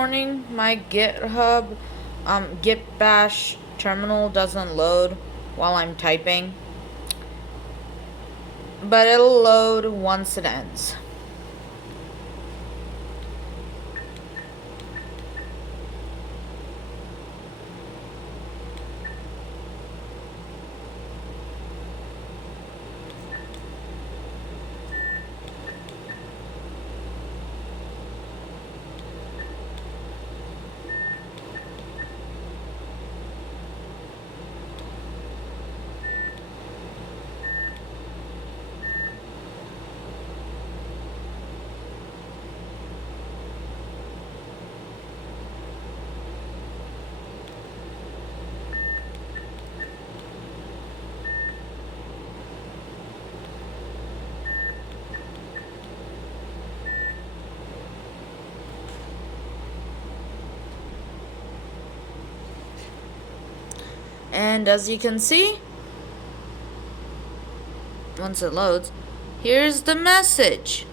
warning, my GitHub git bash terminal doesn't load while I'm typing, but it'll load once it ends. And as you can see, once it loads, here's the message.